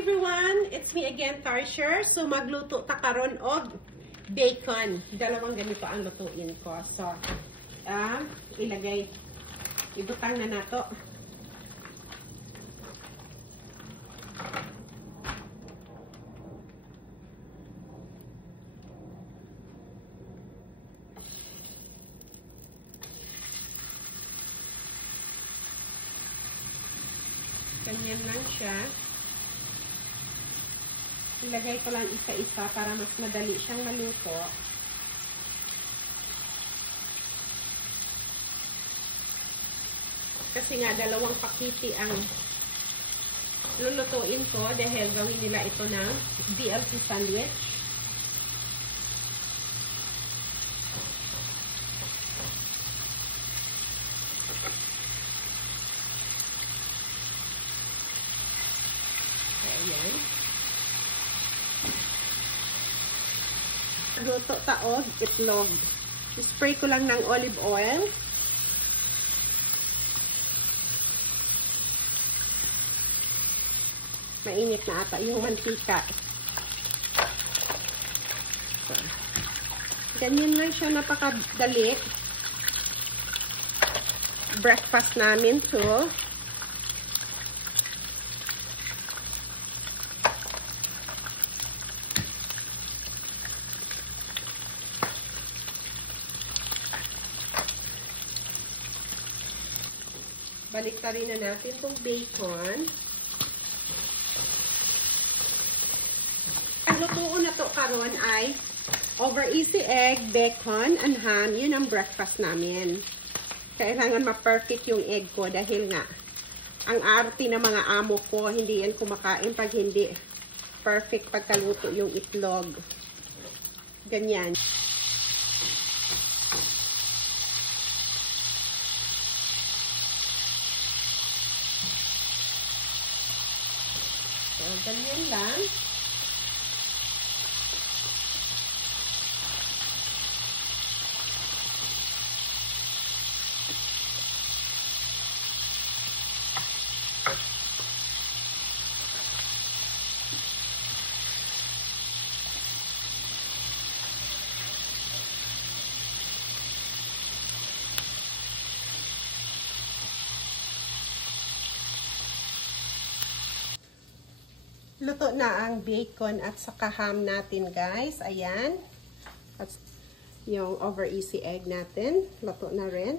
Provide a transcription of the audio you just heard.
everyone! It's me again, Tarsher. So, magluto ta karon og bacon. Dalawang ganito ang lutuin ko. So, ibutang na nato. Ganyan lang siya. Ilagay ko lang isa-isa para mas madali siyang maluto. Kasi nga, dalawang pakiti ang lulutuin ko dahil gawin nila ito ng BLT sandwich. Ayan. Luto taog, itlog. Spray ko lang ng olive oil. Mainit na ata yung mantika. So, ganyan lang siya, napakadali. Breakfast namin to. Baliktarin na natin itong bacon. Ang lutuon na to karon ay over easy egg, bacon, and ham. Yun ang breakfast namin. Kailangan ma-perfect yung egg ko dahil nga ang arte ng mga amo ko, hindi yan kumakain pag hindi perfect pagkaluto yung itlog. Ganyan. So, ganyan lang. Luto na ang bacon at saka ham natin, guys. Ayan. At yung over easy egg natin. Luto na rin.